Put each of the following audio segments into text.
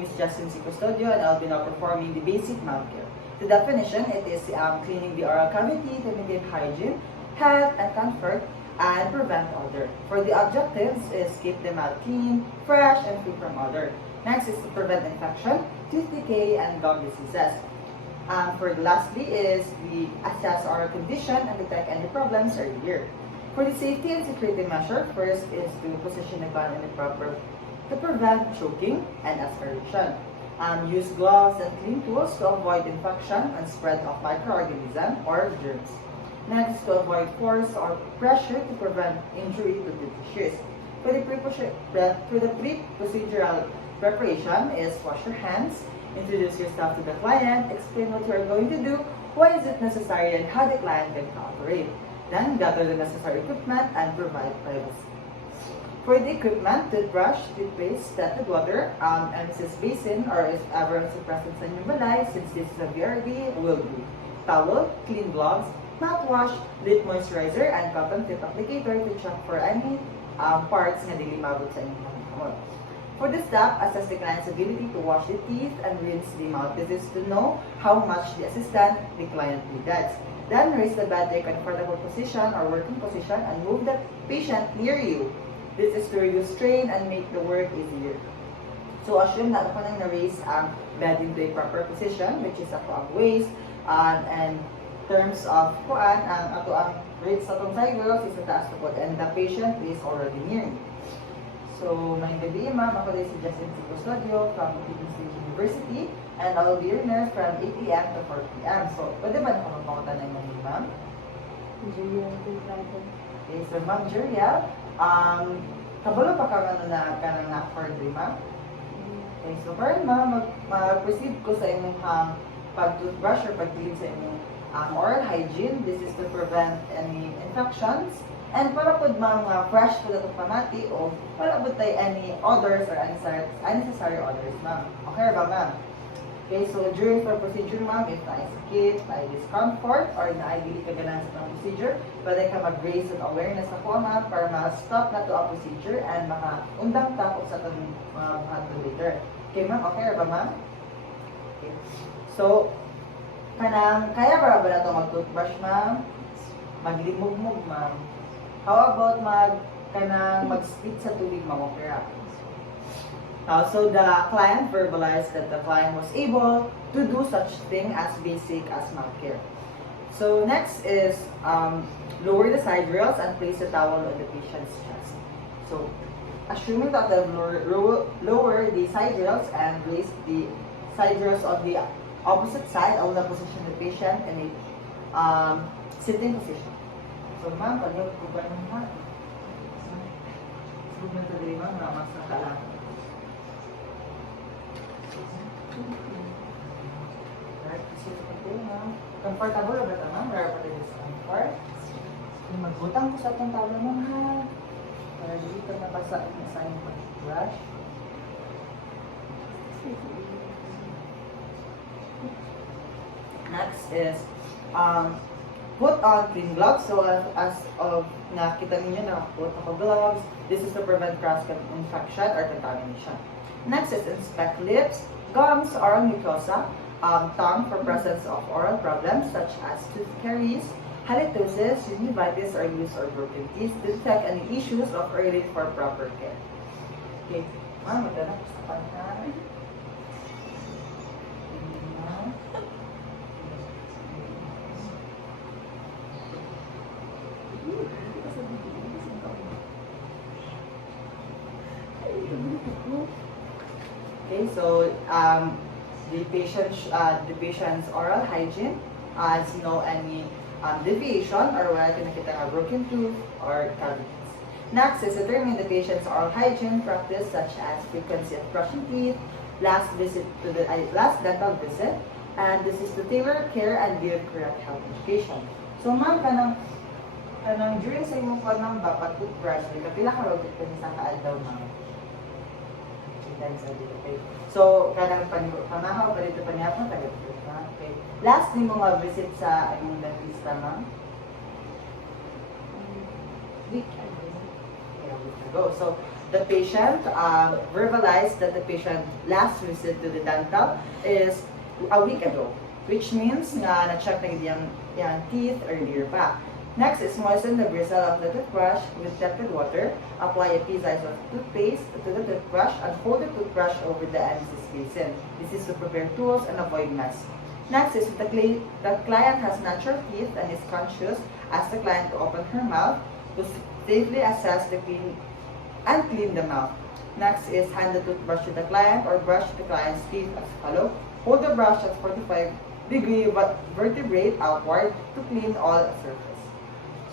name is Justin C. Custodio, and I'll be now performing the basic mouth care. The definition, it is cleaning the oral cavity to maintain hygiene, health, and comfort, and prevent odor. For the objectives is keep the mouth clean, fresh, and free from odor. Next is to prevent infection, tooth decay, and gum diseases. Lastly is we assess oral condition and detect any problems earlier. For the safety and security measure, first is to position the gun in the proper to prevent choking and aspiration. Use gloves and clean tools to avoid infection and spread of microorganisms or germs. Next, to avoid force or pressure to prevent injury to the tissues. For the pre-procedural preparation is wash your hands, introduce yourself to the client, explain what you are going to do, why is it necessary, and how the client can cooperate. Then, gather the necessary equipment and provide privacy. For the equipment, toothbrush, toothpaste, tetted water, MSS basin, or if ever it's present sa inyong balay, since this is a VRD, will do. Towel, clean gloves, mouthwash, lip moisturizer, and cotton tip applicator to check for any parts na dili mabot sa inyong kamot. For the step, assess the client's ability to wash the teeth and rinse the mouth. This is to know how much the client needs. Then, raise the bed to a comfortable position or working position and move the patient near you. This is to reduce strain and make the work easier. So, assume na ako nang na-raise ang bed into a proper position, which is ako ang waist, and terms of kuan, ang ato ang raise sa itong side girls is sa taas po, and the patient is already near me. So, may gabi, ma'am. Ako din si Justin C. Custodio from Philippine State University, and I will be your nurse from 8 a.m. to 4 p.m. So, pwede ba na magpakutan ng mga ma'am? Julia. Okay, so ma'am Julia, kabalo pa ka na na-afford din, ma'am? Okay, so parang ma'am, mag-proceed ko sa inyong pag-toothbrush or pag-clean sa inyong oral hygiene. This is to prevent any infections. And para po mga fresh po na itong pamati o para po tayo any odors or unnecessary odors, ma'am. Okay ba, ma'am? Okay, so during the procedure, ma'am, if na-skip, na-discomfort, or na-ibili ka ganan sa procedure, pwede ka mag-raise ng awareness ako, ma'am, para ma-stop na to ang procedure and maka-undang tapos sa itong mga later. Okay, ma'am? Okay ba, ma'am? Okay. So, kaya ba na ito mag-toothbrush, ma'am? Maglimugmug, ma'am. How about mag-spit sa tubig, ma'am? Okay, so the client verbalized that the client was able to do such thing as basic as mouth care. So next is lower the side rails and place the towel on the patient's chest. So assuming that the lower the side rails and place the side rails on the opposite side, I will position the patient in a sitting position. So ma'am, pwede ko ba naman ha? So madali ma'am, mas nakalang. Right, kasi ito ma'am. Comfortable ba ito ma'am? Rare pa rin discomfort. Magbutang ko sa itong tawla ma'am ha. Para dito nabasa sa inyong pag-brush. Next is put on clean gloves. So as of nakita ninyo na put ako gloves, this is to prevent cross infection or contamination. Next is inspect lips, gums, oral mucosa, tongue for presence of oral problems such as tooth caries, halitosis, gingivitis, or loose or broken teeth to detect any issues of early for proper care. Okay, ma'am, ito na sa pagkain. Okay, so the patient's oral hygiene, as no any deviation or wala ka nakita nga broken tooth or cavities. Next is determine the patient's oral hygiene practice such as frequency of brushing teeth, last dental visit, and this is to tailor care and give correct health education. So ma'am, kanang during sa imong pag-ma'am ba pag-toothbrush, pila ka ron ka sa kaadlaw ma'am? So, kanang panahaw pa dito panihapon, okay. Last ni mga visit sa imong dentista, ma'am? Week ago. Okay, a week ago. So, the patient verbalized that the patient last visit to the dental is a week ago, which means na na-check na yung teeth earlier pa. Next is moisten the bristle of the toothbrush with tepid water. Apply a pea size of toothpaste to the toothbrush and hold the toothbrush over the emesis basin. This is to prepare tools and avoid mess. Next is the client has natural teeth and is conscious, ask the client to open her mouth to safely assess the clean and clean the mouth. Next is hand the toothbrush to the client or brush the client's teeth as follows. Hold the brush at 45-degree vertebrate outward to clean all surface.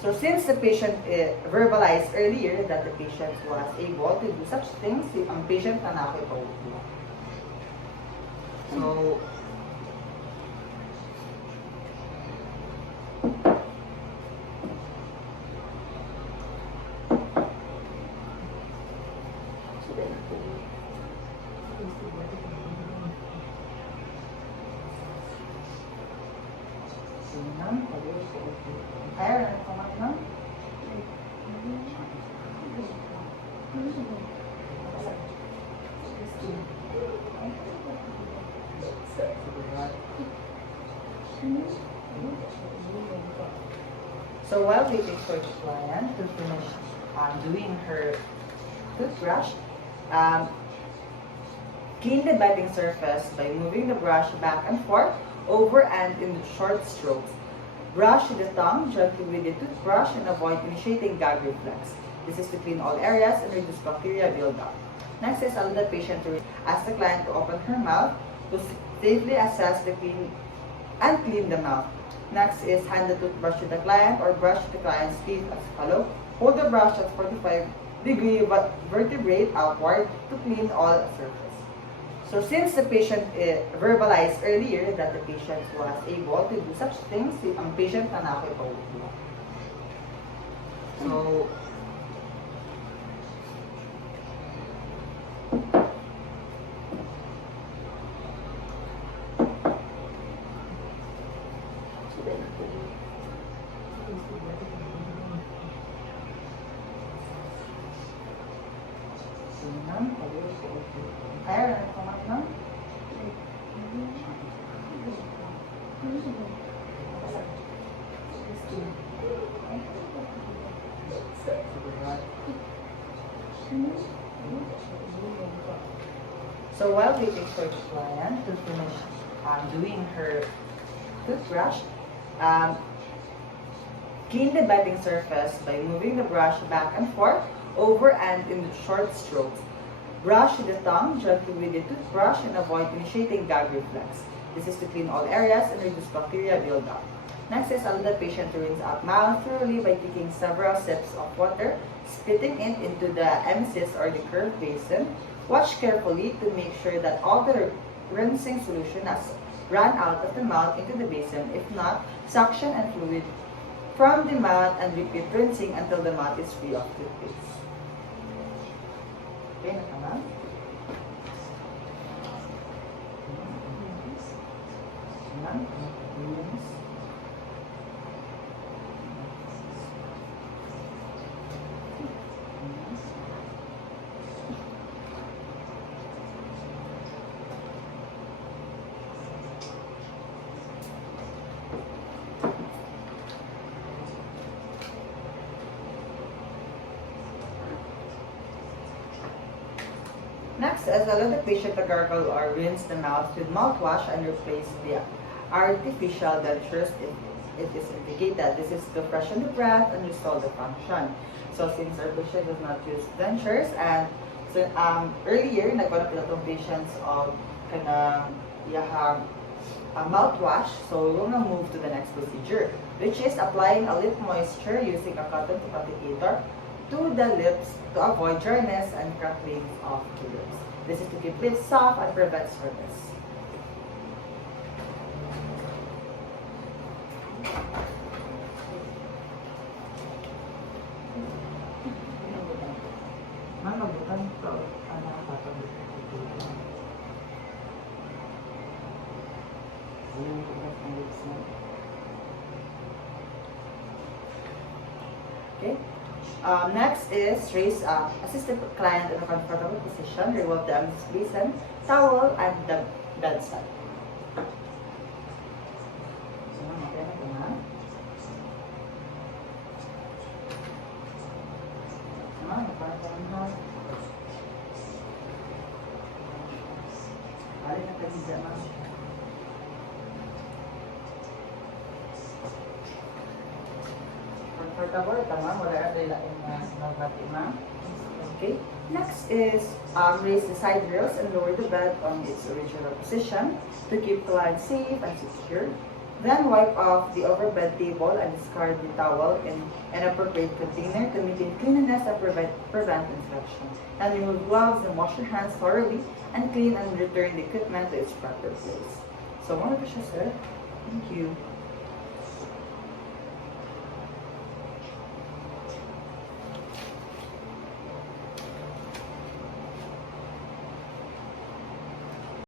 So since the patient verbalized earlier that the patient was able to do such things, ang patient na nakipaupo. So, Air, ano? So while waiting for the client to finish doing her toothbrush, clean the biting surface by moving the brush back and forth, over and in short strokes. Brush the tongue gently with the toothbrush and avoid initiating gag reflex. This is to clean all areas and reduce bacteria buildup. Next is allow the patient to ask the client to open her mouth to safely assess the clean and clean the mouth. Next is hand the toothbrush to the client or brush the client's teeth as follows. Hold the brush at 45-degree vertebrate outward to clean all surface. So since the patient verbalized earlier that the patient was able to do such things, ang patient na nakipaupo. So, Air, ano? So while waiting for the client to finish doing her toothbrush, clean the biting surface by moving the brush back and forth, over and in short strokes. Brush the tongue gently with the toothbrush and avoid initiating gag reflex. This is to clean all areas and reduce bacteria buildup. Next is allow the patient to rinse out mouth thoroughly by taking several sips of water, spitting it into the emesis or the curved basin. Watch carefully to make sure that all the rinsing solution has run out of the mouth into the basin. If not, suction and fluid from the mouth and repeat rinsing until the mouth is free of toothpaste. Okay, nakaman? Next, as allow the patient to gargle or rinse the mouth with mouthwash and replace the artificial dentures if it is indicated. This is to freshen the breath and restore the function. So since our patient does not use dentures and so, earlier, nagkaroon pala itong patients of kanang mouthwash. So we're gonna move to the next procedure, which is applying a lip moisture using a cotton applicator to the lips to avoid dryness and crackling of the lips. This is to keep lips soft and prevent soreness. Okay. Next is raise assist the client in a comfortable position. Remove the basin, towel, and the bedside. So, okay na ito na. Nagpapalaman. Balik na tayo dyan, ma'am. Comfortable, tama? Wala na tayo laking magbati, ma'am. Okay. Next is raise the side rails and lower the bed on its original position to keep the client safe and secure. Then wipe off the overbed table and discard the towel in an appropriate container to maintain cleanliness and prevent infection. And remove gloves and wash your hands thoroughly and clean and return the equipment to its proper place. So, mga siya, sir. Thank you.